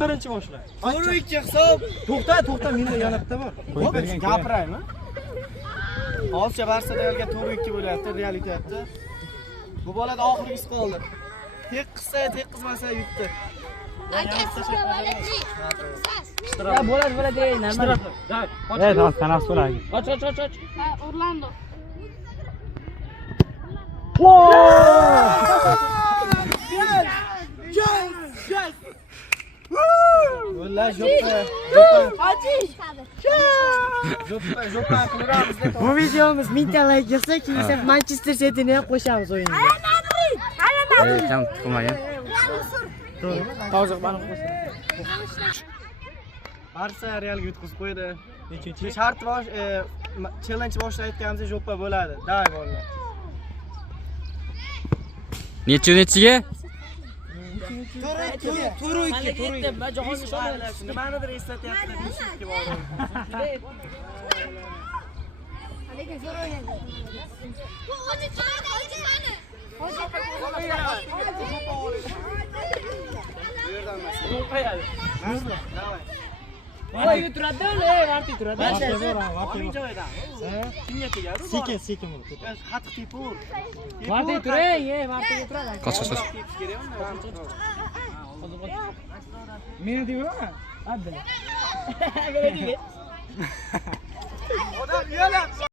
Birinchi boshla. 4-2 hisob. To'xta, menda yana bitta bor. Gapiraymi? Hozircha Barsa Realga 4-2 bo'lyapti, Real yutyapti. Bu bolada oxirgisi qoldi. Tek qilsa, tek qilmasa yutdi. Ya bo'ladi, normal. Hozir tanaffus bo'ladi. Och. Orlando. Ular jo'pa qilamiz deb. Bu videomiz 1000 ta like kelsa, keyin esa Manchester City'ni ham qo'shamiz o'yinga. Tam tuqmagan. Hozir mana qo'shamiz. Barsa Realga yutqizib qo'ydi. Nechinchi? Shart challenge boshida aytganimiz jo'pa bo'ladi. Davay bolalar. Nechiga? Turu 2. Nimanidir eslatyapti, 5-2 bor. Voy turadi, varti turadi. Uning joyida. Kimga tegadi? Sekin bo'ldi. Qattiq tepur. Varti turing, vartiga turadi. Qoch. Meni deyapman. Adda. Odam uyaladi.